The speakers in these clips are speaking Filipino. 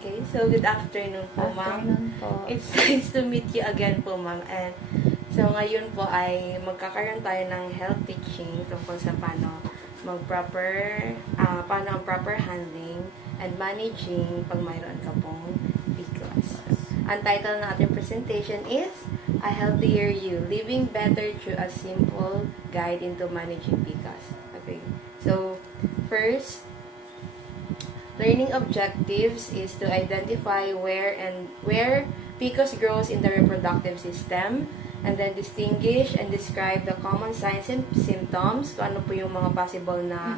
Okay, so good afternoon po, ma'am. Afternoon po. It's nice to meet you again po, ma'am. And so ngayon po ay magkakaroon tayo ng health teaching tungkol sa paano paano ang proper handling and managing pag mayroon ka pong PCOS. Ang title ng ating presentation is A Healthier You, Living Better Through a Simple Guide into Managing PCOS. Okay, so first, learning objectives is to identify where PCOS grows in the reproductive system, and then distinguish and describe the common signs and symptoms, kung ano po yung mga possible na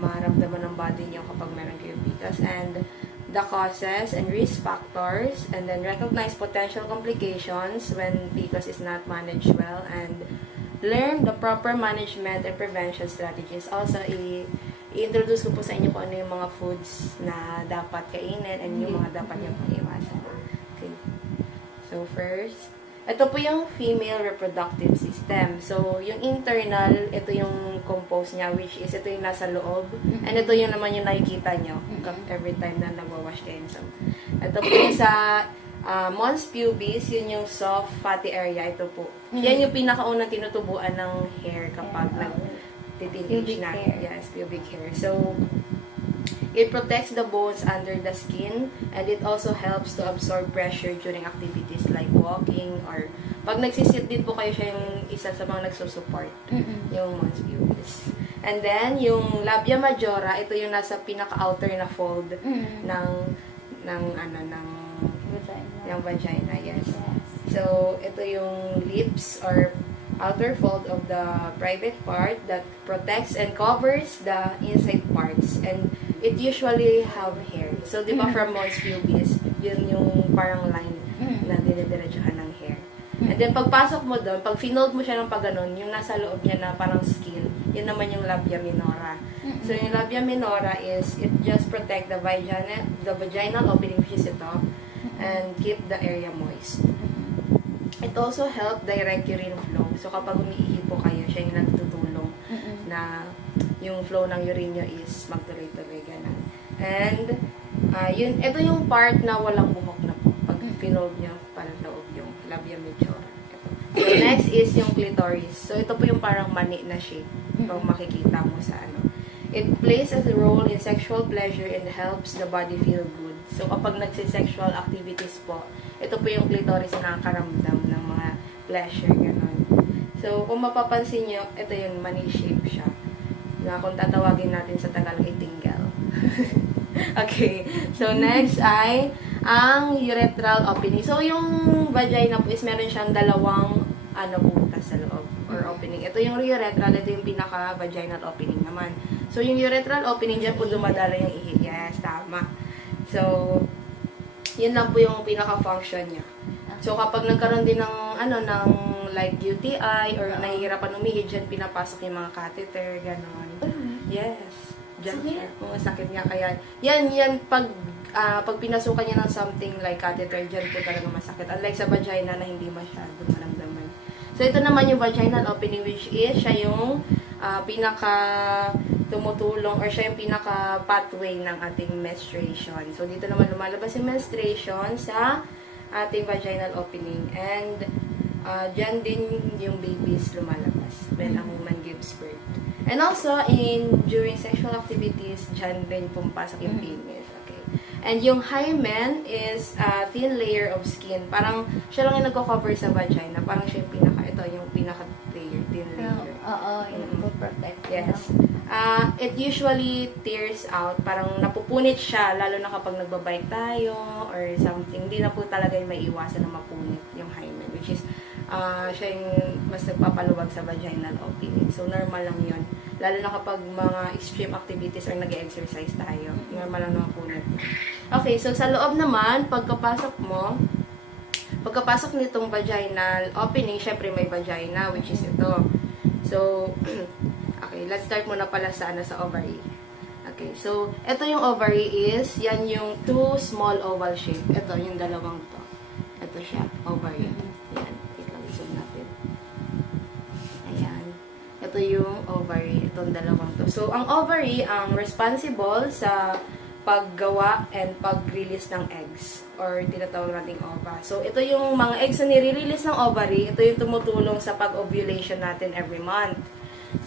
maramdaman ng body niyo kapag meron kayong PCOS, and the causes and risk factors, and then recognize potential complications when PCOS is not managed well, and learn the proper management and prevention strategies. Also, i-introduce ko po sa inyo kung ano yung mga foods na dapat kainin and yung mga dapat nyo pang iwasan. Okay. So, first, ito po yung female reproductive system. So, yung internal, ito yung compose niya, which is ito yung nasa loob. And ito yung naman yung nakikita nyo every time na nagwawash kayo. So, ito po yung sa mons pubis, yun yung soft fatty area. Ito po. Yan yung pinakaunang tinutubuan ng hair kapag nag-teenage na. Yes, pubic hair. So, it protects the bones under the skin, and it also helps to absorb pressure during activities like walking, or pag nagsisit din po kayo, siya yung isa sa mga nagsusupport, yung mons pubis. And then, yung labia majora, ito yung nasa pinaka-outer na fold ng vagina, yes. So, ito yung lips or outer fold of the private part that protects and covers the inside parts, and it usually have hair. So, di ba from mons pubis, yun yung parang line na dinidiretsahan ng hair. And then, pagpasok mo doon, pag finold mo siya ng pagganon, yung nasa loob niya na parang skin, yun naman yung labia minora. So, yung labia minora is, it just protect the vaginal opening, which is ito, and keep the area moist. It also help direct urine flow. So, kapag umiihi po kayo, siya yung nagtutulong na yung flow ng urine nyo is magtuloy-tuloy, ganun. And, ito yung part na walang buhok na po. Pag finold nyo, parang loob yung labia majora. Ito. So, next is yung clitoris. So, ito po yung parang mani na shape. Kung makikita mo sa ano. It plays a role in sexual pleasure and helps the body feel good. So, kapag nagsisexual activities po, ito po yung clitoris na nakakaramdam ng mga pleasure, gano'n. So, kung mapapansin nyo, ito yung money shape siya. Na kung tatawagin natin sa Tagalog ay tingle. Okay. So, next ay ang urethral opening. So, yung vagina po is meron siyang dalawang butas sa loob or opening. Ito yung urethral, ito yung pinaka-vaginal opening naman. So, yung urethral opening, dyan po dumadala yung ihi. Yes, tama. So, yun lang po yung pinaka-function niya. So, kapag nagkaroon din ng, like UTI or nahihirapan umihi, dyan pinapasok yung mga catheter, gano'n. Yes. Dyan, sakit niya. Kaya, yan, pag pinasukan niya ng something like catheter, dyan po talaga masakit. Unlike sa vagina na hindi masyado maramdaman. So, ito naman yung vaginal opening, which is, siya yung tumutulong or siya yung pinaka-pathway ng ating menstruation. So, dito naman lumalabas yung menstruation sa ating vaginal opening. And, dyan din yung babies lumalabas when a woman gives birth. And also, during sexual activities, dyan din pumapasok yung penis. Okay. And yung hymen is a thin layer of skin. Parang, siya lang yung nagko-cover sa vagina. Parang siya yung yung pinaka-layer, thin layer. Yung protect. Yes. It usually tears out. Parang napupunit siya, lalo na kapag nagbabike tayo or something. Hindi na po talaga yung may iwasan na mapunit yung hymen, which is, siya yung mas nagpapaluwag sa vaginal opening. So, normal lang yun. Lalo na kapag mga extreme activities or nag-exercise tayo. Normal lang na mapunit. Okay, so sa loob naman, pagkapasok nitong vaginal opening, syempre may vagina, which is ito. So, okay, let's start muna pala sa ovary. Okay, so, ito yung ovary is, yan yung two small oval shape. Ito, yung dalawang to. Ito siya, ovary. Yan, zoom natin. Ayan. Ito yung ovary, itong dalawang to. So, ang ovary, ang responsible sa paggawa and pag-release ng eggs or tinatawag nating ova. So, ito yung mga eggs na nire-release ng ovary. Ito yung tumutulong sa pag-ovulation natin every month.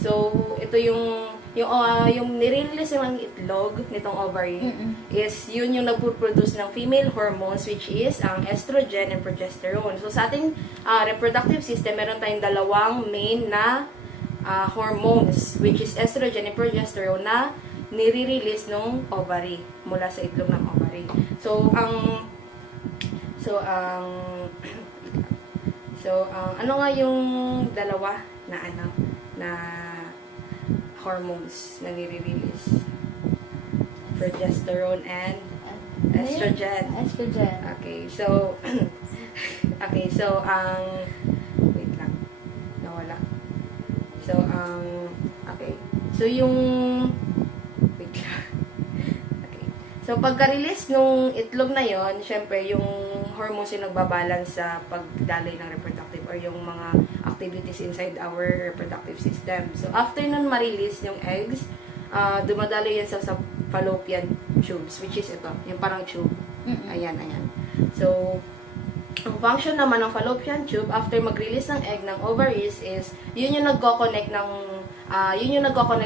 So, ito yung nire-release ng itlog nitong ovary is yun yung nagpo-produce ng female hormones which is ang estrogen and progesterone. So, sa ating reproductive system, meron tayong dalawang main na hormones which is estrogen and progesterone na nire-release ng ovary mula sa itlog ng ovary. So ano nga yung dalawa na hormones na nire-release? Progesterone and estrogen. Okay, so wait lang. Nawala. So yung So, pagka-release nung itlog na yon, syempre, yung hormones yung nagbabalance sa pagdaloy ng reproductive or yung mga activities inside our reproductive system. So, after nun ma-release yung eggs, dumadalo yan sa fallopian tubes, which is ito, yung parang tube. Ayan. So, ang function naman ng fallopian tube, after mag-release ng egg ng ovaries is, yun yung nagko-connect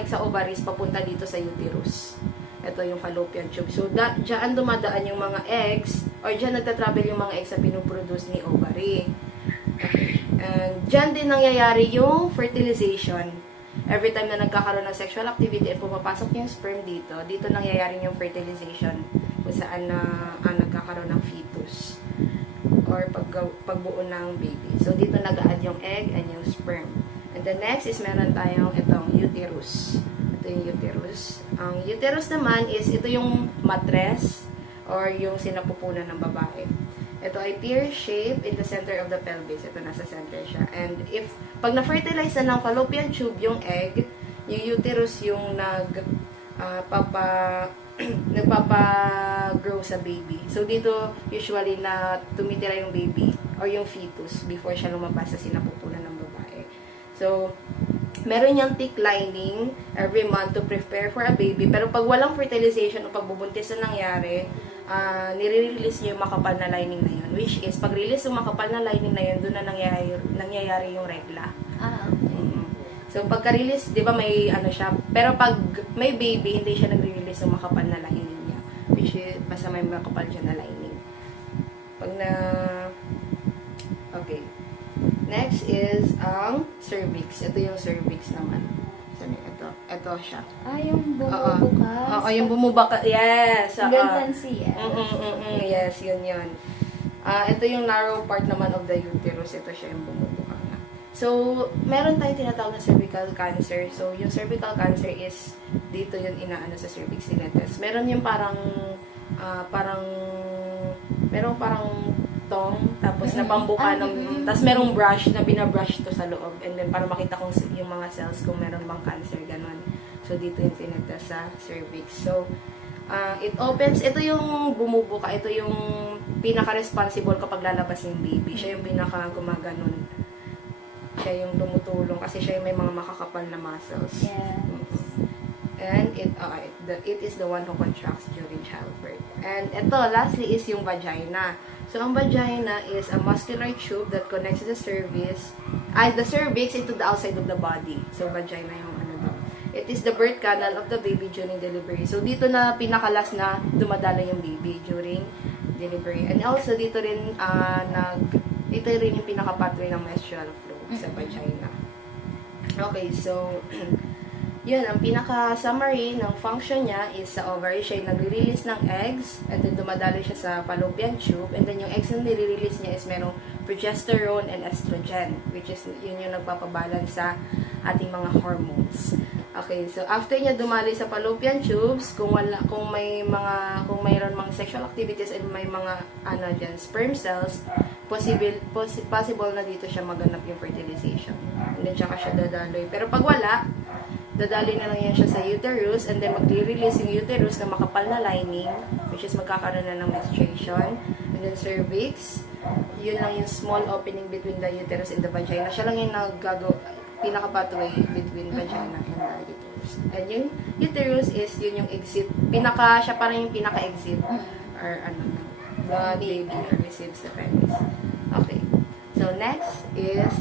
sa ovaries papunta dito sa uterus. Ito yung fallopian tube. So, dyan dumadaan yung mga eggs or dyan nagtatravel yung mga eggs na pinuproduce ni ovary. And dyan din nangyayari yung fertilization. Every time na nagkakaroon ng sexual activity at pumapasok yung sperm dito nangyayari yung fertilization kung saan nagkakaroon ng fetus or pagbuo ng baby. So, dito nag-add yung egg and yung sperm. And the next is meron tayong itong uterus. Ito yung uterus. Ang uterus naman is ito yung mattress or yung sinapupunan ng babae. Ito ay pear-shaped in the center of the pelvis. Ito nasa center siya. And pag na-fertilize na ng fallopian tube yung egg, yung uterus yung nagpapa-grow sa baby. So, dito usually na tumitira yung baby or yung fetus before siya lumabas sa sinapupunan ng babae. So, meron niyang thick lining every month to prepare for a baby. Pero pag walang fertilization o pagbubuntis na nangyari, nire-release niya yung makapal na lining na yun. Which is, pag-release yung makapal na lining na yun, doon na nangyayari yung regla. So, pagka-release, di ba may ano siya. Pero pag may baby, hindi siya nagre-release ng makapal na lining niya. Which is, basta may makapal siya na lining. Okay. Next is ang cervix. Ito yung cervix naman. Ito siya. Yung bumubukas. Oo, yung bumubukas. Yes. Pregnancy, yes. Yes, yun. Ito yung narrow part naman of the uterus. Ito siya yung bumubukas na. So, meron tayong tinatawag na cervical cancer. So, yung cervical cancer is dito yung inaano sa cervix tinetest. Meron yung parang tong, tapos napambuka tapos merong brush na binabrush to sa loob, and then para makita kung yung mga cells kung meron bang cancer, ganun. So, dito yung tinetest sa cervix. So, it opens, ito yung bumubuka, ito yung pinaka-responsible kapag lalabas yung baby. Siya yung pinaka-gumaganon. Siya yung tumutulong kasi siya yung may mga makakapal na muscles. Yes. And it is the one who contracts during childbirth. And ito, lastly, is yung vagina. So, ang vagina is a muscular tube that connects the cervix into the outside of the body. So, vagina yung ano daw. It is the birth canal of the baby during delivery. So, dito na pinakalas na dumadala yung baby during delivery. And also, dito rin yung pinaka-pathway ng menstrual flow sa vagina. Okay, so, yun, ang pinaka-summary ng function niya is sa ovary, siya yung nagre-release ng eggs, and then dumadalo siya sa fallopian tube, and then yung eggs na nire-release niya is merong progesterone and estrogen, which is yun yung nagpapabalance sa ating mga hormones. Okay, so after niya dumali sa fallopian tubes, kung mayroon mga sexual activities and may mga sperm cells, possible na dito siya maganap yung fertilization. And then tsaka siya dadaloy. Pero pag wala, dadali na lang yan siya sa uterus, and then magre-release yung uterus na makapal na lining, which is magkakaroon na ng menstruation. And then cervix, yun lang yung small opening between the uterus and the vagina. Siya lang yung pinaka-pathway between vagina and the uterus. uterus. And yung uterus is yun yung exit. Siya parang yung pinaka-exit. Or ano na, the baby receives the penis. Okay. So, next is,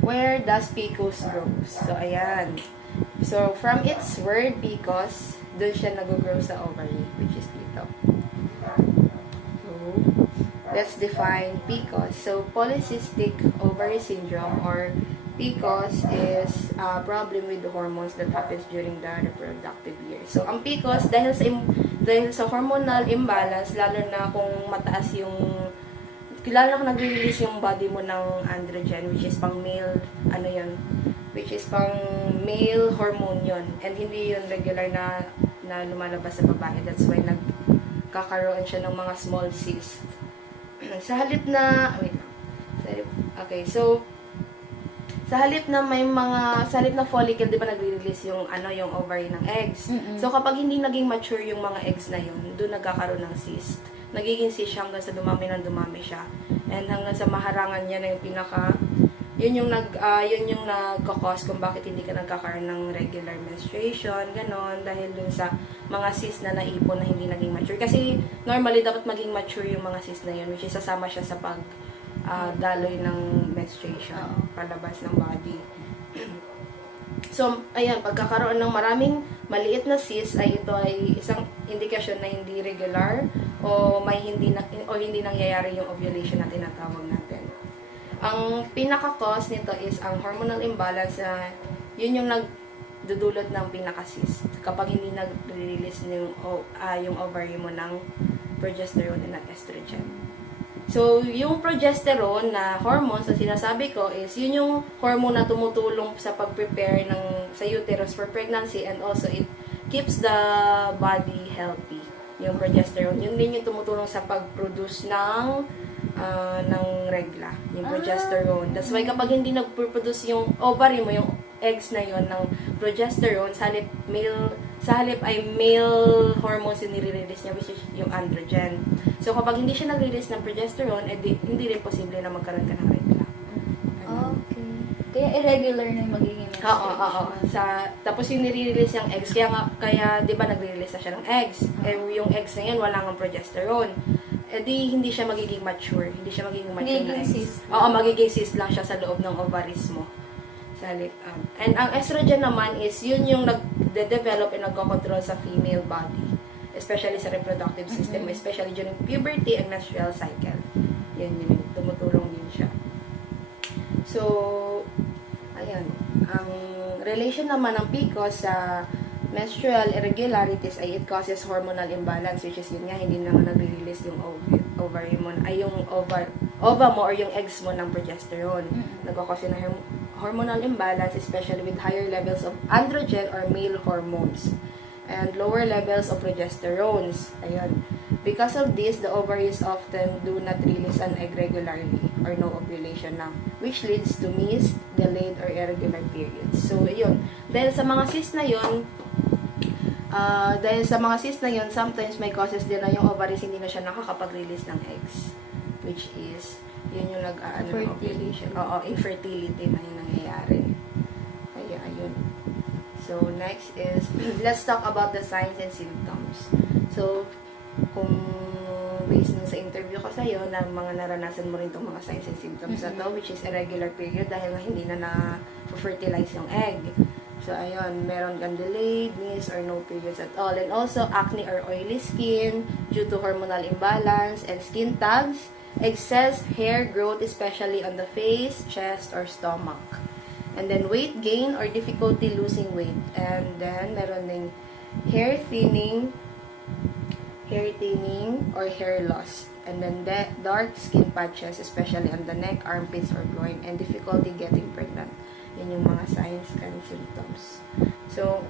where does PCOS grow? So, ayan. So, from its word, PCOS, dun siya nag-grow sa ovary, which is dito. So, let's define PCOS. So, polycystic ovary syndrome or PCOS is a problem with the hormones that happens during the reproductive years. So, ang PCOS, dahil sa hormonal imbalance, lalo na kung mataas yung, lalo na kung nag-release yung body mo ng androgen, which is pang male, which is pang male hormone yun. And hindi yun regular na lumalabas sa babae. That's why nagkakaroon siya ng mga small cysts. Sa halip na, sa halip na follicle, di ba nagre-release yung ovary ng eggs. So kapag hindi naging mature yung mga eggs na yun, doon nagkakaroon ng cyst. Nagiging cyst siya hanggang sa dumami siya. And hanggang sa maharangan niya na yung yun yung nagkakos kung bakit hindi ka nagkakaroon ng regular menstruation, ganon, dahil dun sa mga cyst na naipon na hindi naging mature. Kasi normally dapat maging mature yung mga cyst na yun, which is sasama siya sa daloy ng menstruation, palabas ng body. So, ayan, pagkakaroon ng maraming maliit na cyst ito ay isang indikasyon na hindi regular o hindi nangyayari yung ovulation na tinatawag natin. Ang pinaka-cause nito is ang hormonal imbalance na yun yung nagdudulot ng pinaka-cyst kapag hindi nag-release yung ovary mo ng progesterone and estrogen. So, yung progesterone na hormones na sinasabi ko is yun yung hormone na tumutulong sa pag-prepare sa uterus for pregnancy, and also it keeps the body healthy. Yung progesterone, yun din yung tumutulong sa pag-produce ng regla, yung progesterone. That's why kapag hindi nag-produce yung ovary mo, yung eggs na yon ng progesterone, sa halip ay male hormones yung nire-release niya, which is yung androgen. So, kapag hindi siya nag-release ng progesterone, hindi rin posible na magkaroon ka ng regla. Okay. Kaya irregular na yung magiging menstruation. Oo. Tapos yung nire-release yung eggs, kaya di ba nagre-release na siya ng eggs? Yung eggs na yan, wala ng progesterone. Hindi siya magiging mature. Hindi siya magiging mature na eggs. Magiging cyst lang siya sa loob ng ovaries mo. And ang estrogen naman is yun yung nagde-develop and nagko-control sa female body, especially sa reproductive system, especially during puberty and menstrual cycle. Yun tumutulong din siya. So, ayan. Ang relation naman ng PCOS sa menstrual irregularities ay it causes hormonal imbalance, which is yun nga, hindi naman nagre-release yung ovary mo, ay yung ova mo or yung eggs mo ng progesterone. Nagkakause ng hormonal imbalance, especially with higher levels of androgen or male hormones and lower levels of progesterones. Ayun. Because of this, the ovaries often do not release an egg regularly or no ovulation na, which leads to missed, delayed, or irregular periods. So, yun. Dahil sa mga cysts na yun, sometimes may causes din na yung ovaries hindi na siya nakakapag-release ng eggs, which is yun yung ovulation. Infertility na yung nangyayari. Ayun. So, next is, let's talk about the signs and symptoms. So, kung based sa interview ko sa'yo, na mga naranasan mo rin itong mga signs and symptoms na to, which is irregular period dahil hindi na na-fertilize yung egg. So, ayun, meron kang delayed, missed, or no periods at all. And also, acne or oily skin due to hormonal imbalance and skin tags, excess hair growth, especially on the face, chest, or stomach. And then, weight gain or difficulty losing weight. And then, meron ding hair thinning or hair loss. And then, dark skin patches, especially on the neck, armpits, or groin. And difficulty getting pregnant. Yan yung mga signs and symptoms. So,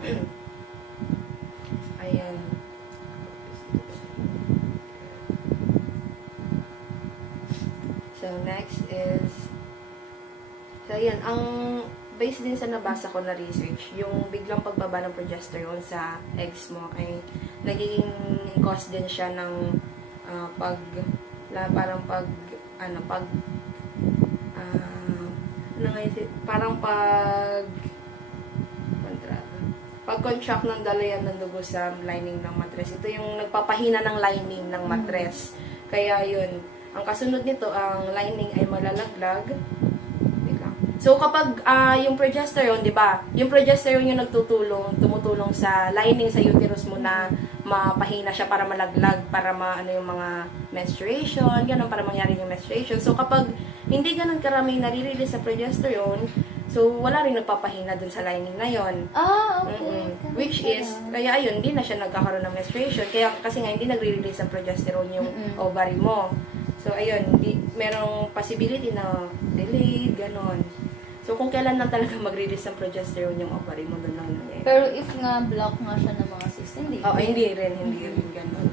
ayan. So, next is, so, ayan, ang based din sa nabasa ko na research, yung biglang pagbaba ng progesterone sa eggs mo ay nagiging cause din siya ng pag-contract ng dalayan ng dugo sa lining ng matres. Ito yung nagpapahina ng lining ng matres. Kaya yun, ang kasunod nito, ang lining ay malalaglag. Wait lang. So, kapag yung progesterone, di ba? Yung progesterone yung tumutulong sa lining sa uterus mo na mapahina siya para malaglag, para maano yung mga menstruation, ganun, para mangyari yung menstruation. So, kapag hindi ganun karaming nare-release sa progesterone, so, wala rin nagpapahina dun sa lining na yon. Okay. Which is, kaya ayun, hindi na siya nagkakaroon ng menstruation. Kaya, kasi nga, hindi nagre-release ng progesterone yung ovary mo. So, ayun, merong possibility na delayed, ganon. So, kung kailan lang talaga mag-release ng progesterone yung ovary mo, doon lang nangyayari. Pero if nga block nga siya ng mga cyst, hindi. Hindi rin, ganon.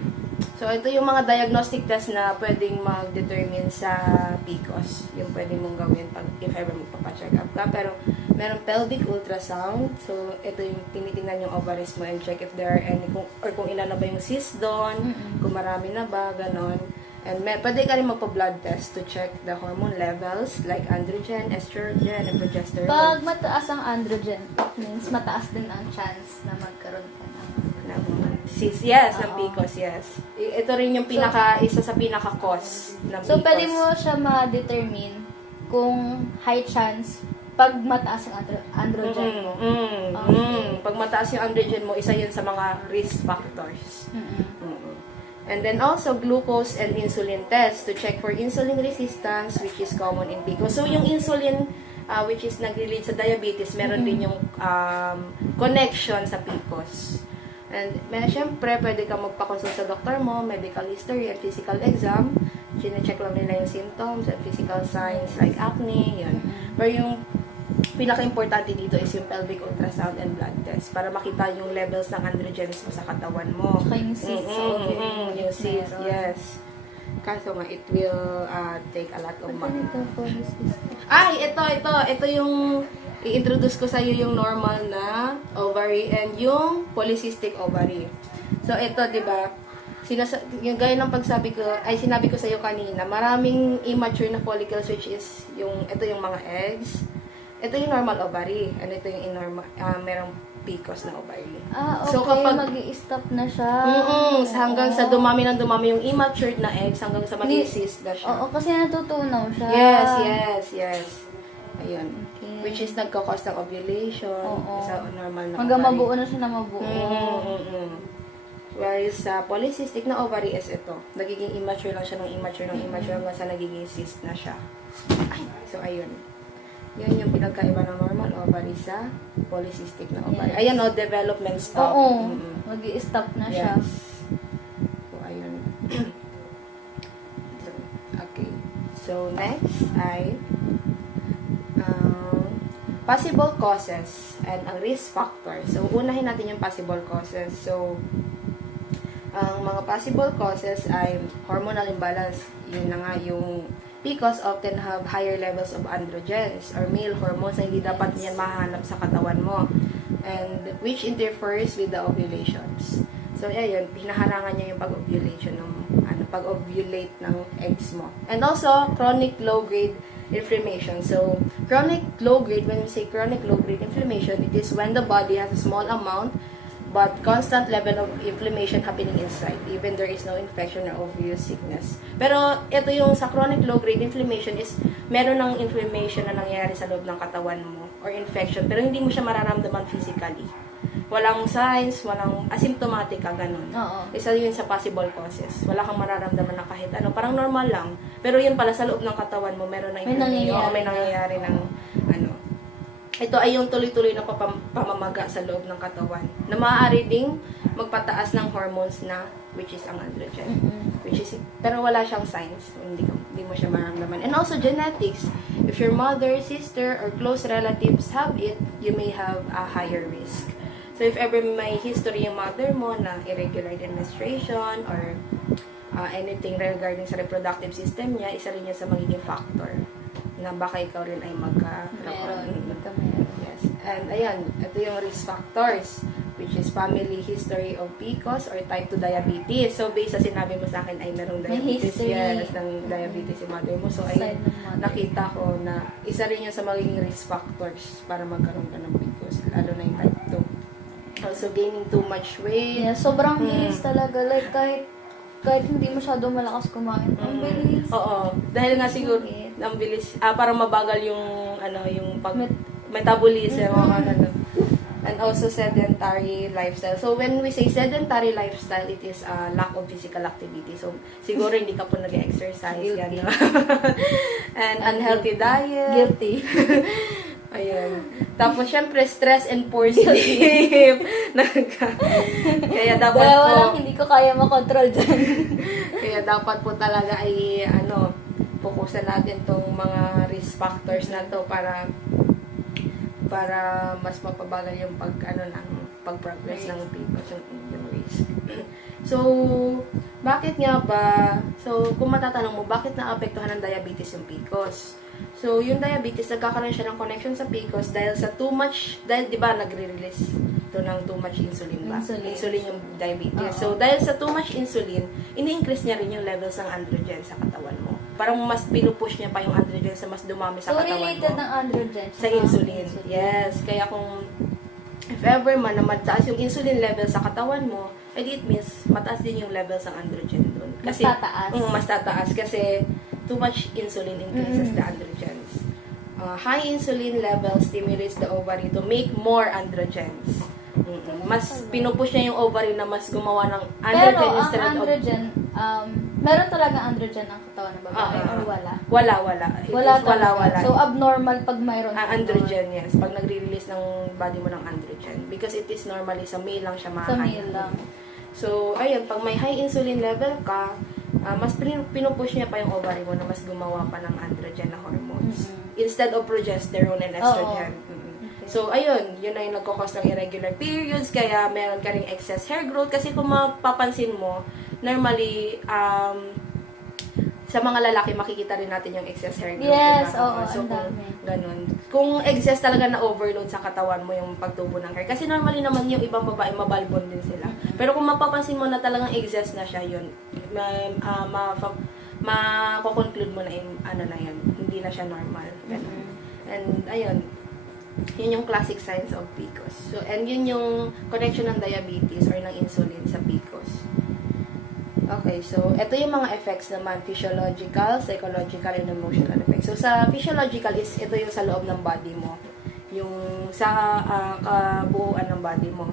So, ito yung mga diagnostic test na pwedeng mag-determine sa PCOS. Yung pwedeng mong gawin pag if ever magpapacheck up ka. Pero, meron pelvic ultrasound. So, ito yung tinitingnan yung ovaries mo and check if there are any, kung ilan na ba yung cyst doon, kung marami na ba, ganon. And pwede ka rin magpa-blood test to check the hormone levels like androgen, estrogen, and progesterone. Pag mataas ang androgen, it means mataas din ang chance na magkaroon ka ng cyst, yes, ng PCOS, yes. Ito rin yung isa sa pinaka-cause ng PCOS. So, pwede mo siya ma-determine kung high chance pag mataas ang androgen mo. Pag mataas yung androgen mo, isa yun sa mga risk factors. And then also glucose and insulin test to check for insulin resistance, which is common in PCOS. So yung insulin which is nag-relate sa diabetes, meron din yung connection sa PCOS. And syempre, pwede ka magpa-consult sa doktor mo, medical history and physical exam. Chine-check lang nila yung symptoms and physical signs like acne, yun. Pero yung pinaka-importante dito is yung pelvic ultrasound and blood test para makita yung levels ng androgens mo sa katawan mo. Saka yung cyst. Yung cyst, yes. Kaso nga, it will take a lot of money. Ito yung i-introduce ko sa iyo yung normal na ovary and yung polycystic ovary. So, ito, di ba? Yung gaya ng sinabi ko sa iyo kanina, maraming immature na follicles which is ito yung mga eggs. Ito yung normal ovary. And ito yung merong PCOS na ovary. Okay. So, kapag mag-i-stop na siya. Hanggang sa dumami yung immature na eggs, hanggang sa maging cyst na siya. Oo, kasi natutunaw siya. Yes. Ayun. Okay. Which is nagkakos ng ovulation. Oo. Sa normal na Hanggang ovary. mabuo na siya na mabuo. Whereas sa polycystic na ovary is ito. Nagiging immature lang siya ng immature hanggang sa nagiging cyst na siya. So, ayun. Yun yung pinagkaiba ng normal ovary sa polycystic na ovary. Yes. Ayan development stop. Oo. Mag-i-stop na siya. Yes. So, ayun. Okay. So, next ay possible causes and ang risk factors. So, unahin natin yung possible causes. So, ang mga possible causes ay hormonal imbalance. Yun na nga yung PCOS often have higher levels of androgens or male hormones na hindi dapat niyan mahanap sa katawan mo, and which interferes with the ovulations. So, ayun, pinaharangan niya yung pag-ovulate ng eggs mo. And also, chronic low-grade inflammation. So, chronic low-grade, when we say chronic low-grade inflammation, it is when the body has a small amount but constant level of inflammation happening inside, even there is no infection or obvious sickness. Pero, ito yung sa chronic low-grade inflammation is, meron ng inflammation na nangyayari sa loob ng katawan mo, or infection, pero hindi mo siya mararamdaman physically. Walang signs, walang asymptomatic ka, ganun. Isa yun sa possible causes. Wala kang mararamdaman na kahit ano, parang normal lang. Pero yun pala, sa loob ng katawan mo, meron na may nangyayari ng ano. Ito ay yung tuloy-tuloy na pamamaga sa loob ng katawan na maaari ding magpataas ng hormones na which is ang androgen. Pero wala siyang signs. Hindi mo siya mararamdaman. And also genetics. If your mother, sister, or close relatives have it, you may have a higher risk. So if ever may history yung mother mo na irregular din menstruation or anything regarding sa reproductive system niya, isa rin yan sa magiging factor na baka ikaw rin ay magkaroon. Yes. And ayan, ito yung risk factors, which is family history of PCOS or type 2 diabetes. So, based sa sinabi mo sa akin ay merong diabetes, yes, ng diabetes si mother mo. So, ayun, nakita ko na isa rin yun sa magiging risk factors para magkaroon ka ng PCOS, lalo na yung type 2. Also gaining too much weight. Yeah, sobrang bilis talaga. Like, kahit hindi masyado malakas kumain. Ang bilis. Oo. Dahil nga siguro, Sakit. ang bilis, parang mabagal yung, yung metabolism, mga ganun. And also sedentary lifestyle. So, when we say sedentary lifestyle, it is a lack of physical activity. So, siguro hindi ka po nag-exercise. Guilty. Yan, no? And unhealthy diet. Guilty. Ayun. Tapos, syempre, stress and poor sleep. Kaya dapat Dalawa po, lang, hindi ko kaya makontrol dyan. kaya dapat po talaga ay, fokusan natin tong mga risk factors na to para mas mapabagal yung pag-progress ng PCOS, yung risk. So, bakit nga ba? So, kung matatanong mo, bakit naapektuhan ng diabetes yung PCOS? So, yung diabetes, nagkakaroon siya ng connection sa PCOS dahil di ba, nagre-release ito ng too much insulin ba? Insulin yung diabetes. So, dahil sa too much insulin, ini-increase niya rin yung levels ng androgen sa katawan mo. Parang mas pinupush niya pa yung androgen sa mas dumami sa katawan mo. So, related ng androgen Sa insulin. Yes. Kaya kung if ever man na mataas yung insulin level sa katawan mo, it means mataas din yung levels ng androgen doon. Kasi, mas tataas. Mas tataas kasi too much insulin increases the androgens. High insulin level stimulates the ovary to make more androgens. Mas pinupush niya yung ovary na mas gumawa ng androgen Pero ang instead of... androgen, meron talaga androgen ang katawan ng babae or wala? Wala. Wala. So, abnormal pag mayroon. Androgen, yes. Pag nagre-release ng body mo ng androgen. Because it is normally sa male lang siya Sa male lang. So, ayun, pag may high insulin level ka, mas pinupush niya pa yung ovary mo na mas gumawa pa ng androgen na hormones. Instead of progesterone and estrogen. So, ayun, yun na yung nagkakos ng irregular periods, kaya meron ka ring excess hair growth. Kasi kung mapapansin mo, normally, sa mga lalaki, makikita rin natin yung excess hair growth. Yes, diba? oo, So, ang dami. ganun. Kung excess talaga na overload sa katawan mo yung pagtubo ng hair. Kasi normally naman yung ibang babae, mabalbon din sila. Pero kung mapapansin mo na talagang excess na siya, yun, makoconclude mo na yung, na yun, hindi na siya normal. Ganun. And, ayun, yun yung classic signs of PCOS. So, and yun yung connection ng diabetes or ng insulin sa PCOS. Okay, so, ito yung mga effects naman, physiological, psychological, and emotional effects. So, sa physiological is, ito yung sa loob ng body mo. Yung sa kabuuan ng body mo.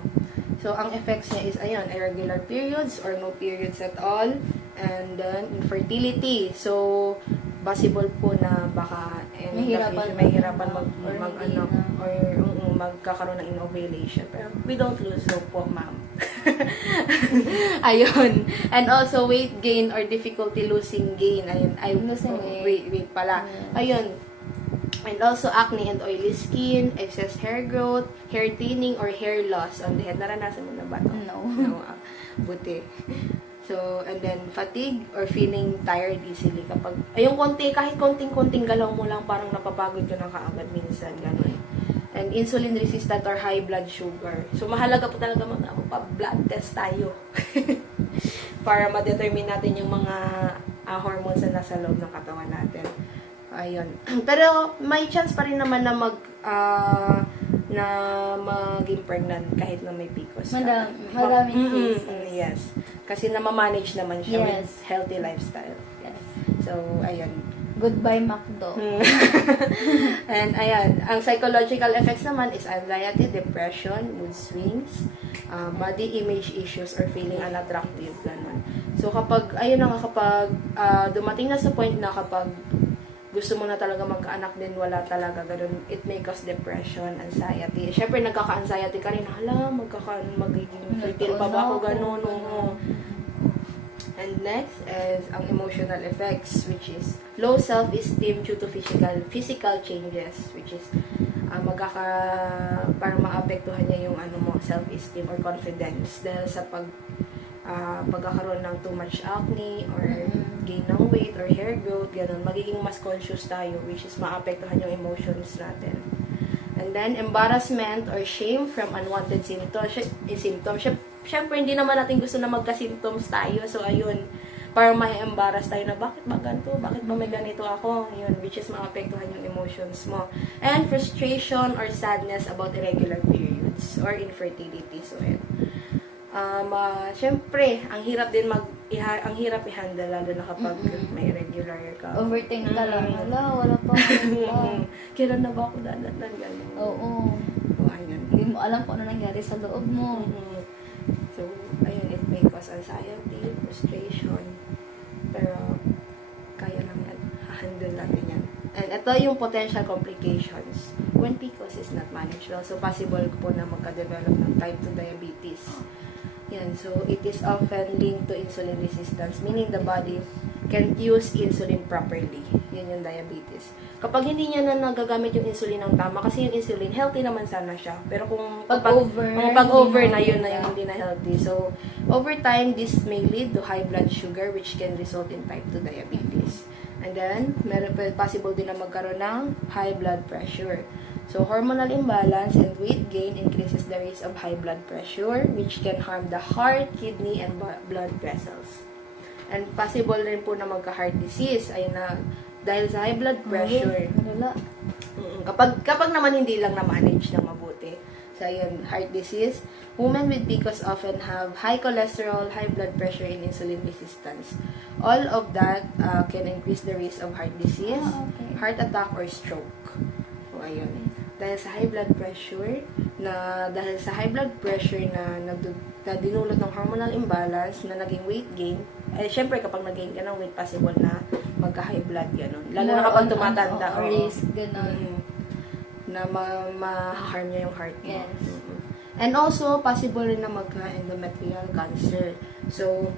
So, ang effects niya is, ayun, irregular periods or no periods at all. And then, infertility. So, possible po na baka mahirapan magkakaroon ng inovulation. Pero we don't lose hope po, ma'am. Ayun. And also weight gain or difficulty losing gain. Ayun. Weight pala. Ayun. And also acne and oily skin, excess hair growth, hair thinning or hair loss on the head. Naranasan mo na ba ito? No. Buti. So, and then fatigue or feeling tired easily kapag, kahit konting-konting galaw mo lang, parang napapagod ka na kaagad minsan, ganun. And insulin resistant or high blood sugar. So, mahalaga po talaga magpa-blood test tayo para ma-determine natin yung mga hormones na nasa loob ng katawan natin. Ayun. Pero, may chance pa rin naman na maging pregnant kahit na may PCOS ka. Maraming cases. Yes. Kasi na-manage naman siya Yes. with healthy lifestyle. Yes. So, ayun. Goodbye, McDo. And ayan, ang psychological effects naman is anxiety, depression, mood swings, body image issues, or feeling unattractive, ganun. So, kapag dumating na sa point na kapag gusto mo na talaga magkaanak din, wala talaga, ganun, it may cause depression, anxiety. Siyempre, nagkaka-anxiety ka rin, magiging fertile pa ba ako, ganun, And next is ang emotional effects, which is low self-esteem due to physical changes, which is parang maapektuhan niya yung self-esteem or confidence dahil sa pagkakaroon ng too much acne or gain ng weight or hair growth, ganun, magiging mas conscious tayo, which is maapektuhan yung emotions natin. And then, embarrassment or shame from unwanted symptoms. syempre, hindi naman natin gusto na magka-symptoms tayo. So, ayun, para may embarrass tayo na, bakit ba ganito? Bakit ba may ganito ako? Yun, which is maapektuhan yung emotions mo. And frustration or sadness about irregular periods or infertility. So, ayun. Syempre, ang hirap din ang hirap i-handle lalo na kapag may irregular ka. Overthink ka lang. Wala pa. Kailan na ba ako dadatnan? Ganun. Oo. Ayun. Hindi mo alam kung ano nangyari sa loob mo. So, ayun, it may cause anxiety, frustration. Pero, kaya lang yan. Ha-handle natin yan. And ito yung potential complications when PCOS is not managed well. So, possible po na magka-develop ng type 2 diabetes. Yan. So, it is often linked to insulin resistance, meaning the body can't use insulin properly. Yun yung diabetes. Kapag hindi niya na nagagamit yung insulin ng tama, kasi yung insulin, healthy naman sana siya. Pero kung pag-over na yun na yung hindi na healthy. So, over time, this may lead to high blood sugar, which can result in type 2 diabetes. And then, possible din na magkaroon ng high blood pressure. So, hormonal imbalance and weight gain increases the risk of high blood pressure, which can harm the heart, kidney, and blood vessels. And possible rin po na magka-heart disease. Ayun na, dahil sa high blood pressure. Kapag naman hindi lang na-manage ng mabuti. So, ayun, heart disease. Women with PCOS often have high cholesterol, high blood pressure, and insulin resistance. All of that can increase the risk of heart disease, heart attack, or stroke. So, ayun. Dahil sa high blood pressure, na dinulot ng hormonal imbalance, na naging weight gain, syempre kapag nag-gain ka ng weight, possible na magka-high blood, gano'n. Lalo na kapag tumatanda. Risk, gano'n. Na ma-harm niya yung heart mo. Yes. And also, possible rin na magka-endometrial cancer. So,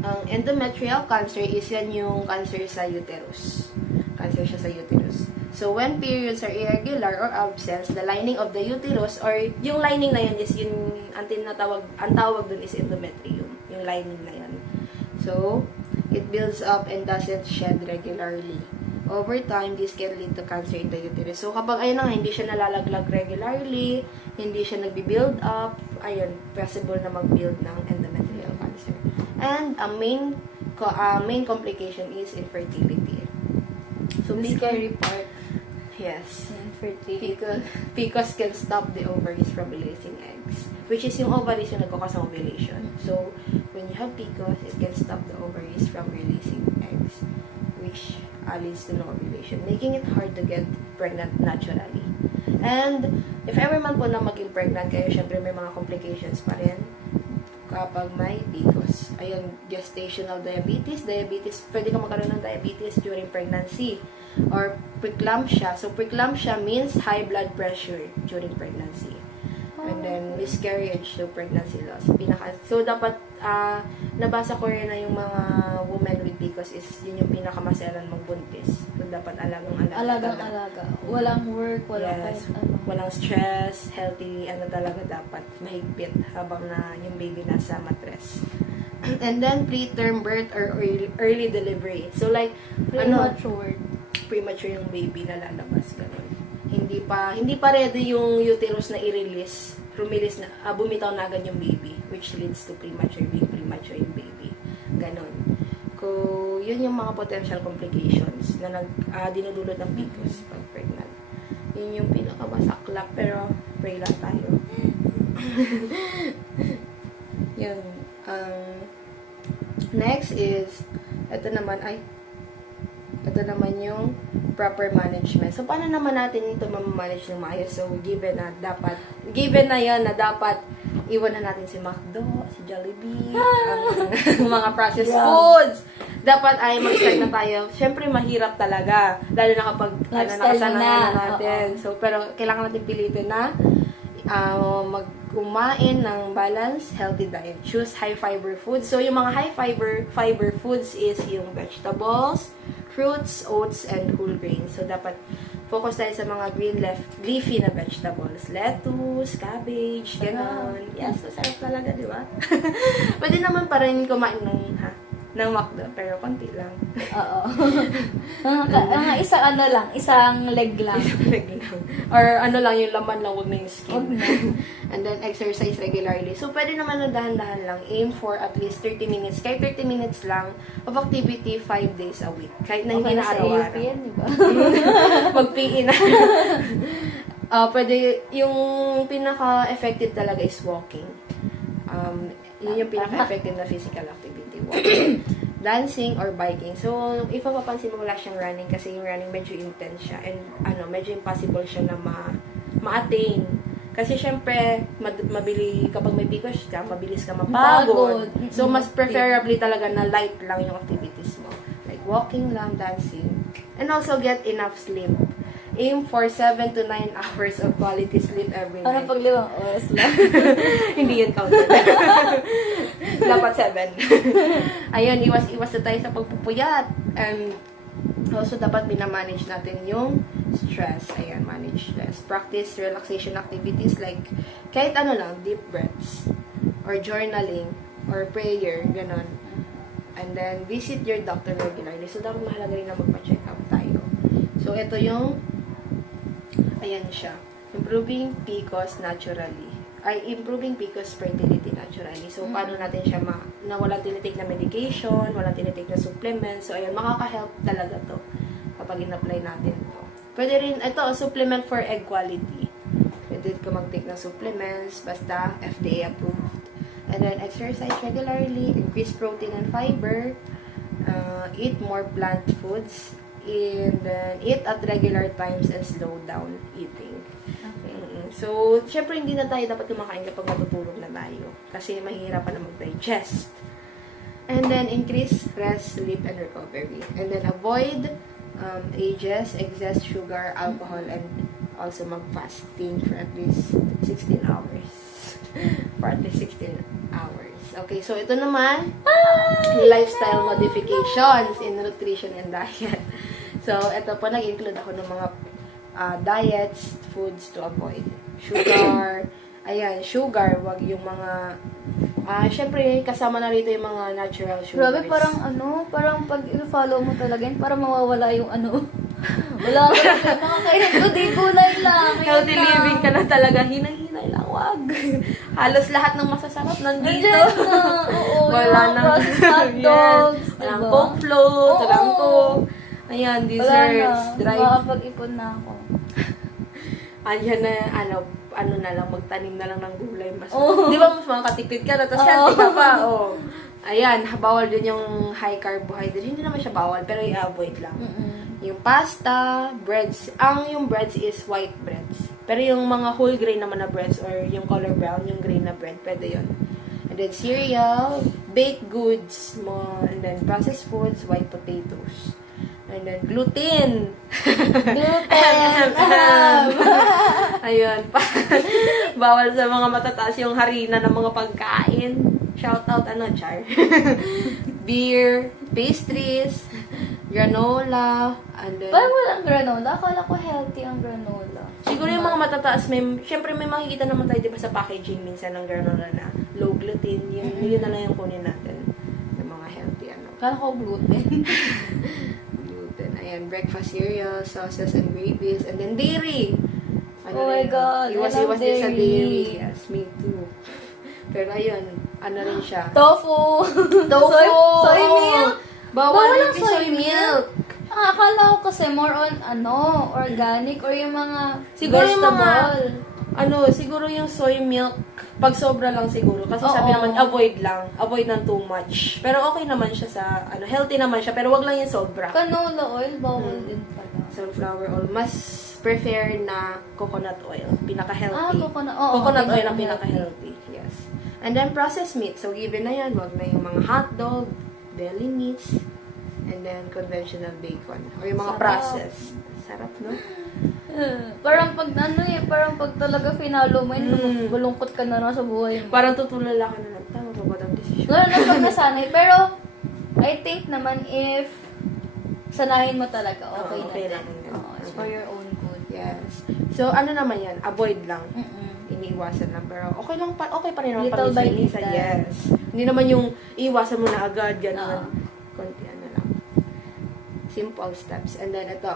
ang endometrial cancer is yan yung cancer sa uterus. Cancer siya sa uterus. So, when periods are irregular or absent, the lining of the uterus, or yung lining na yan is yung, ang tawag dun is endometrium. Yung lining na yan. So, it builds up and doesn't shed regularly. Over time, this can lead to cancer in the uterus. So, kapag ayun na nga, hindi siya nalalaglag regularly, hindi siya nagbi-build up, ayun, possible na mag-build ng endometrial cancer. And, ang main complication is infertility. So, the scary part. Yes. Infertility. PCOS can stop the ovaries from releasing eggs. Which is yung ovaries yung nagkakos ng ovulation. So, when you have PCOS, it can stop the ovaries from releasing eggs. Which leads to no ovulation. Making it hard to get pregnant naturally. And, if ever man po na maging pregnant kayo, syempre may mga complications pa rin kapag may PCOS. Ayun, gestational diabetes. Pwede ka magkaroon ng diabetes during pregnancy. Or preeclampsia. So, preeclampsia means high blood pressure during pregnancy. And then, miscarriage to pregnancy loss. So, dapat, nabasa ko rin na yung mga women with PCOS is yun yung pinakamaselan magbuntis. So, dapat alagang-alaga. Walang work, walang walang stress, healthy, talaga dapat mahigpit habang na yung baby nasa matres. And then, preterm birth or early delivery. So, like, premature yung baby na lalabas, gano'n. Hindi pa ready yung uterus na i-release, bumitaw na agad yung baby, which leads to premature yung baby. Ganon. Yun yung mga potential complications na dinudulot ng PCOS pag pregnant. Yun yung pinakabasaklap, pero pray lang tayo. Yun. Next is, ito naman yung proper management. So, paano naman natin ito ma-manage ng maayos? So, given na yan na dapat iwan na natin si McDo, si Jollibee, ang mga processed foods. Dapat ay mag-start na tayo. Siyempre, mahirap talaga. Lalo na kapag nakasanayan na natin. So, pero kailangan natin pilitin na kumain ng balanced, healthy diet. Choose high-fiber foods. So, yung mga high-fiber foods is yung vegetables, fruits, oats, and whole grains. So, dapat focus tayo sa mga green leafy na vegetables. Lettuce, cabbage, gano'n. Yes, masarap talaga, di ba? Pwede naman pa rin kumain ng, ng McDo, pero konti lang. Oo. Mga isang leg lang. Isang leg lang. Or ano lang, yung laman lang, wag na yung skin. Wag na. And then, exercise regularly. So, pwede naman na dahan-dahan lang. Aim for at least 30 minutes. Kahit 30 minutes lang of activity 5 days a week. Kahit na hindi na araw-araw. yan, di ba? Mag-PE na. Pwede, yung pinaka-effective talaga is walking. Yun yung pinaka-effective na physical activity. Walking. Dancing or biking. So, if mapapansin mo, wala siyang running kasi yung running medyo intense siya and medyo impossible siya na ma-attain. Kasi syempre, kapag may PCOS ka, mabilis ka mapagod. So, mas preferably talaga na light lang yung activities mo. Like walking lang, dancing. And also get enough sleep. Aim for 7 to 9 hours of quality sleep every night. Ano pag 5 oras lang? Hindi yan counted. Dapat 7. Ayun, iwas na tayo sa pagpupuyat. And also, dapat minamanage natin yung stress. Ayan, manage stress. Practice relaxation activities like kahit ano lang, deep breaths, or journaling, or prayer, ganon. And then, visit your doctor regularly. So, dapat mahalaga rin na magpa-check up tayo. So, ito yung ayan siya. Improving PCOS naturally. Improving PCOS fertility naturally. So, paano natin siya na walang tinitake na medication, walang tinitake na supplements. So, ayan, makaka-help talaga to kapag in-apply natin to. Pwede rin, ito, supplement for egg quality. Pwede ka mag-take ng supplements, basta FDA approved. And then, exercise regularly, increase protein and fiber, eat more plant foods, and then eat at regular times and slow down eating. Okay. So, syempre hindi na tayo dapat kumakain kapag matutulog na tayo kasi mahihirapan na mag-digest. And then increase rest, sleep, and recovery. And then avoid ages, excess sugar, alcohol, and also mag-fasting for at least 16 hours. For at least 16 hours. Okay, so ito naman, lifestyle modifications in nutrition and diet. So, ito po, nag-include ako ng mga diets, foods to avoid. Sugar, ayan, sugar, wag yung mga, syempre, kasama na rito yung mga natural sugars. Grabe, parang pag i-follow mo talaga yun, parang mawawala yung wala ka na, makakainin ko, di gulay lang. Healthy living ka na talaga, hinay-hinay lang, wag. Halos lahat ng masasarap nandito. Oo, wala yung nang processed hot dogs, walang diba? Coke float, walang Coke. Ayan, desserts, dry. Makapag-ipon na ako. Andiyan na, ano na lang, magtanim na lang ng gulay. Di ba mas makakatipid ka na, tapos healthy ka pa, Ayan, bawal din yung high carbohydrate. Hindi naman siya bawal, pero i-avoid lang. Yung pasta, breads. Yung breads is white breads. Pero yung mga whole grain naman na breads or yung color brown, yung grain na bread, pwede yun. And then cereal, baked goods, and then processed foods, white potatoes. And then gluten. Ayun. Bawal sa mga matataas yung harina ng mga pagkain. Shout out, Char. Beer, pastries, granola, and then... Parang walang granola? Akala ko healthy ang granola. Siguro yung mga matataas, syempre may makikita naman tayo, diba, sa packaging minsan ng granola na low gluten, yun na lang yung kunin natin. Yung mga healthy, Akala ko gluten. Ayan, breakfast cereal, sauces and gravies, and then dairy. Oh my God, Iwas din sa dairy. Yes, me too. Pero ayun, rin siya. Tofu! Soy milk! Bawal yung soy milk. Akala ko kasi more on, organic or yung mga Siguro yung vegetable. Siguro yung soy milk, pag sobra lang siguro. Kasi sabi naman, avoid ng too much. Pero okay naman siya sa, healthy naman siya, pero wag lang yung sobra. Canola oil, bawal din pala. Sunflower oil, mas prefer na coconut oil, pinaka-healthy. Coconut oil ang pinaka-healthy, yes. And then processed meat, so given na yan, wag na yung mga hotdog, deli meats, and then conventional bacon, or yung mga processed. Sarap, no? Parang pag talaga finalo mo yun, bulungkot ka na sa buhay mo. Parang tutulala ka na lang, tama ba ba ang decision? Wala na pag nasanay. Pero, I think naman if sanahin mo talaga, okay na din. It's for your own good. Yes. So, naman yan, avoid lang. Iniiwasan lang. Pero okay pa rin naman Little by paminsan-minsan. little. Yes. Hindi naman yung iiwasan mo na agad, gano'n. konti ano lang. Simple steps. And then, ito.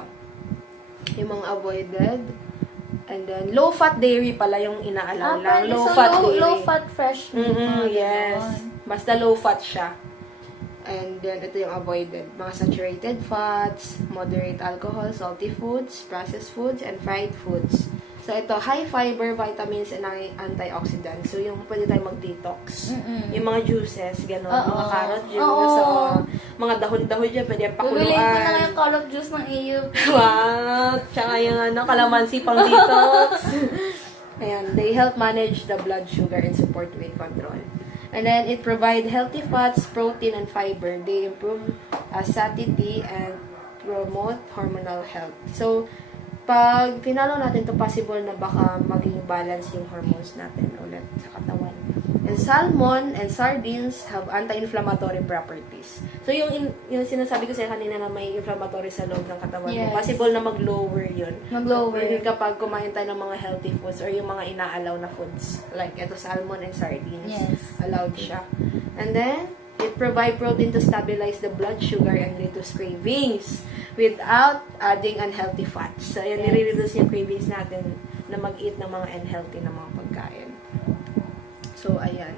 Yung mga avoided. And then, low-fat dairy pala yung inaalaw lang. pwede. Low-fat dairy. Low-fat fresh milk. Yes. Ganon. Basta low-fat siya. And then, ito yung avoided. Mga saturated fats, moderate alcohol, salty foods, processed foods, and fried foods. So, ito, high fiber, vitamins, and antioxidants. So, yung pwede tayo mag-detox. Yung mga juices, gano'n. Mga carrot juice, mga dahon-dahon dyan, pwede pakuluan. Bibili ko na yung carrot juice ng EU. Wow! Tsaka yung kalamansi pang detox. Ayan, they help manage the blood sugar and support weight control. And then, it provide healthy fats, protein, and fiber. They improve satiety and promote hormonal health. So, pag pinalo natin to possible na baka maging balance yung hormones natin ulit sa katawan. And salmon and sardines have anti-inflammatory properties. So, yung sinasabi ko sa'yo kanina na may inflammatory sa loob ng katawan mo, possible na mag-lower yun. Mag-lower. Kapag kumain tayo ng mga healthy foods or yung mga inaalaw na foods. Like, ito, salmon and sardines. Yes. Allowed siya. And then, it provide protein to stabilize the blood sugar and reduce cravings without adding unhealthy fats. So, yan, nire-reduce yung cravings natin na mag-eat ng mga unhealthy na mga pagkain. So, ayan.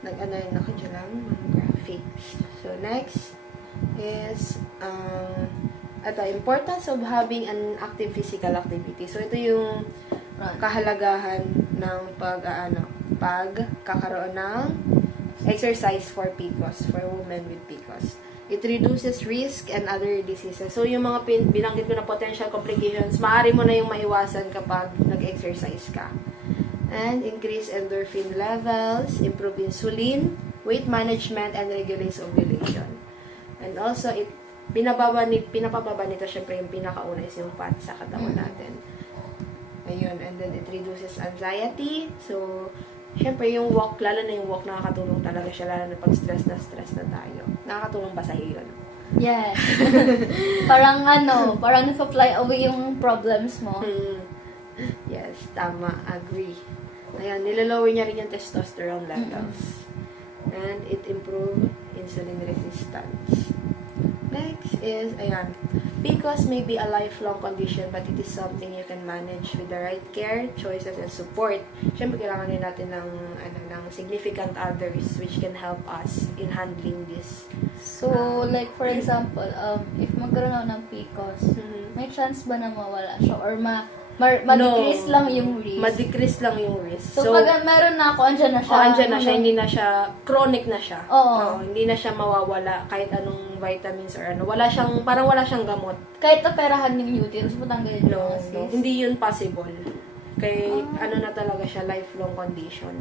Nag-ano yun ako dyan lang, mga graphics. So, next is, ito, importance of having an active physical activity. So, ito yung kahalagahan ng pagkakaroon ng exercise for PCOS, for women with PCOS. It reduces risk and other diseases. So, yung mga binanggit ko na potential complications, maaari mo na yung maiwasan kapag nag-exercise ka. And increase endorphin levels, improve insulin, weight management, and regulates ovulation. And also, pinapababa nito, syempre, yung pinakauna is yung fat sa katawan natin. Ayun, and then it reduces anxiety. So, syempre, yung walk, lalo na yung walk, nakakatulong talaga siya, lalo na pag stress na tayo. Nakakatulong ba sa'yo yun? Yes. parang nasa-fly away yung problems mo. Yes, tama. Agree. Ayan, nilalower niya rin yung testosterone levels. And it improve insulin resistance. Next is, ayan, PCOS may be a lifelong condition, but it is something you can manage with the right care, choices, and support. Siyempre, kailangan din natin ng significant others which can help us in handling this. So, like, for example, if magkaroon ako ng PCOS, may chance ba na mawala siya? Or ma-decrease lang yung risk? Ma-decrease lang yung risk. So, pag meron na ako, andyan na siya. Andyan na siya, hindi na siya, chronic na siya. Oo. Hindi na siya mawawala kahit anong vitamins or ano. Parang wala siyang gamot. Kahit operahan yung uterus, patanggalin yung mga cyst. Hindi yun possible. Kaya na talaga siya, lifelong condition.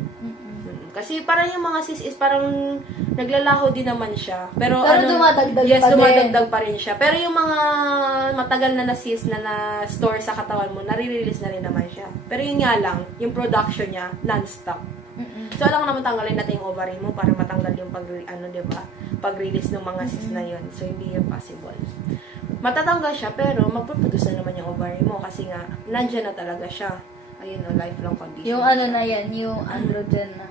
Kasi parang yung mga cyst is parang naglalaho din naman siya. Pero dumadagdag yes, pa din. dumadagdag pa rin siya. Pero yung mga matagal na cyst na na-store sa katawan mo, nare-release na rin naman siya. Pero yun nga lang, yung production niya, non-stop. So, alam naman tanggalin natin yung ovary mo para matanggal yung pag-release ng mga cyst na yun. So, hindi yun possible. Matatanggal siya, pero magproduce na naman yung ovary mo kasi nga, nandyan na talaga siya. Ayun, lifelong condition. Yung na yan, yung androgen na.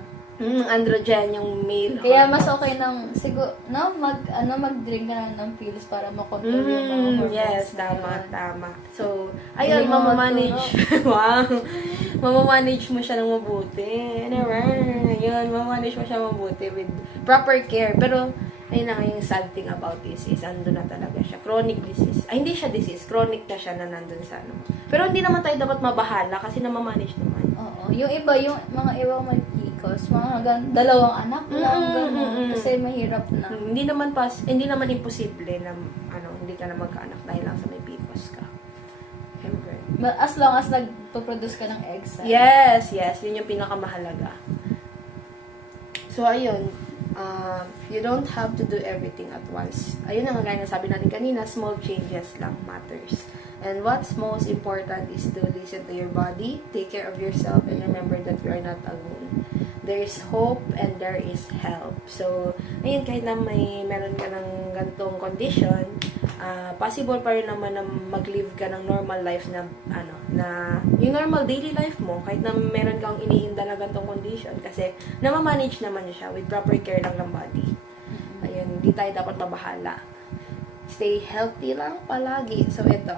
Androgen, yung male. Kaya mas okay nang siguro mag-drink ka na ng pills para makontrol yung mga hormones. Yes, tama. So, ayun, mamamanage. Wow. Mamamanage mo siya ng mabuti. Ayun, mamamanage mo siya mabuti with proper care. Pero, ayun na nga yung sad thing about this is ando na talaga siya. Chronic disease. Ay, hindi siya disease. Chronic na siya na nandun sa ano. Pero hindi naman tayo dapat mabahala kasi namamanage naman. Oo. Yung iba, yung mga ibang may PCOS, mga dalawang anak lang, gano'n. Kasi mahirap na. Hindi naman imposible na hindi ka na magkaanak dahil lang sa may PCOS ka. Siyempre. As long as nagpo-produce ka ng eggs. Yes. Yun yung pinakamahalaga. So, ayun. You don't have to do everything at once. Ayun ang gaya na sabi natin kanina, small changes lang matters. And what's most important is to listen to your body, take care of yourself, and remember that you are not alone. There is hope and there is help. So, ayun, kahit na meron ka ng gantong condition, possible pa rin naman na mag-live ka ng normal life na yung normal daily life mo, kahit na meron kang iniinda na gantong condition, kasi namamanage naman siya with proper care lang ng body. Ayun, di tayo dapat mabahala. Stay healthy lang palagi. So, ito.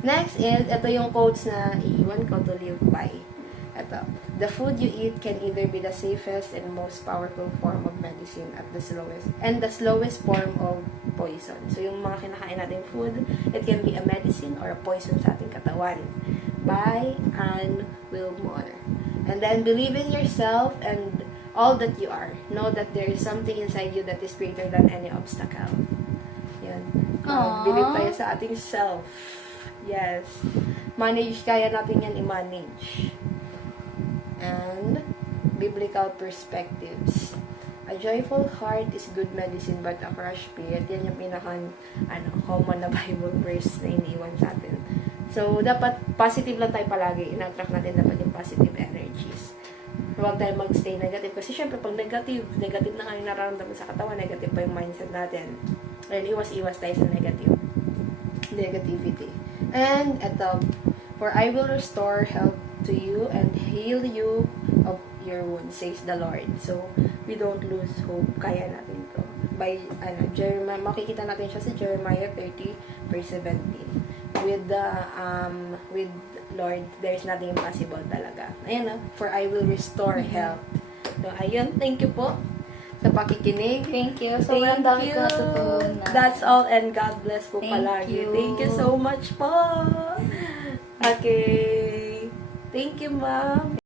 Next is, ito yung quotes na iiwan ko to live by. Ito. The food you eat can either be the safest and most powerful form of medicine at the slowest form of poison. So, yung mga kinakain natin food, it can be a medicine or a poison sa ating katawan. By Anne Wilmore. And then, believe in yourself and all that you are. Know that there is something inside you that is greater than any obstacle. Yan. Believe tayo sa ating self. Yes. Kaya natin yan i-manage. And biblical perspectives. A joyful heart is good medicine, but a crushed spirit, yan yung common na Bible verse na iniwan sa atin. So, dapat positive lang tayo palagi. In-attract natin dapat yung positive energies. Huwag tayo mag-stay negative. Kasi syempre, pag negative na kami nararamdaman sa katawan, negative pa yung mindset natin. And iwas-iwas tayo sa negativity. And, eto, for I will restore health to you and heal you of your wounds, says the Lord. So, we don't lose hope. Kaya natin to. By, makikita natin siya sa Jeremiah 30, verse 17. With Lord, there's nothing impossible talaga. Ayan, for I will restore health. So, ayun, thank you po sa pakikinig. Thank you. Sobrang dami ko natutunan. That's all, and God bless po palagi. Thank you so much po. Okay. Thank you, ma'am.